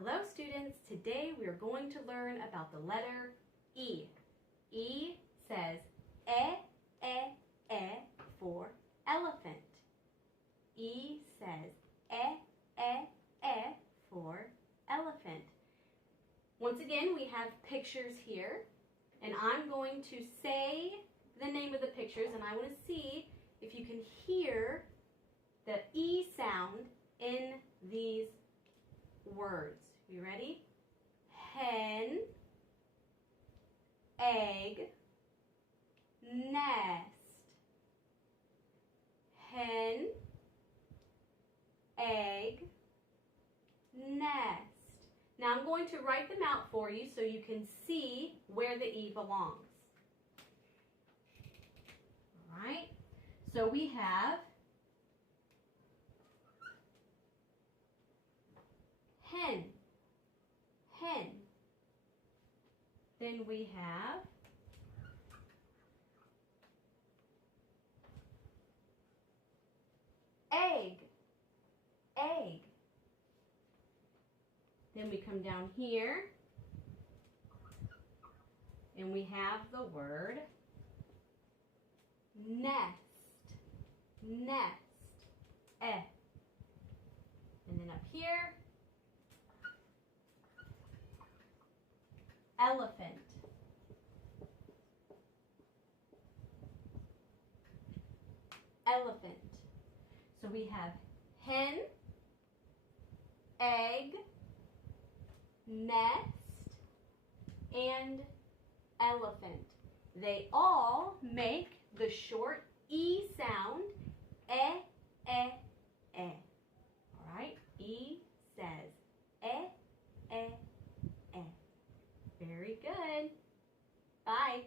Hello students, today we are going to learn about the letter E. E says e for elephant. E says e for elephant. Once again, we have pictures here, and I'm going to say the name of the pictures, and I want to see if you can hear the E sound in these words. You ready? Hen, egg, nest. Hen, egg, nest. Now I'm going to write them out for you so you can see where the E belongs. All right, so we have hen, hen. Then we have egg, egg. Then we come down here and we have the word nest, nest, eh. And then up here, elephant. Elephant. So we have hen, egg, nest, and elephant. They all make the short E sound, eh. All right, E says eh. Very good. Bye.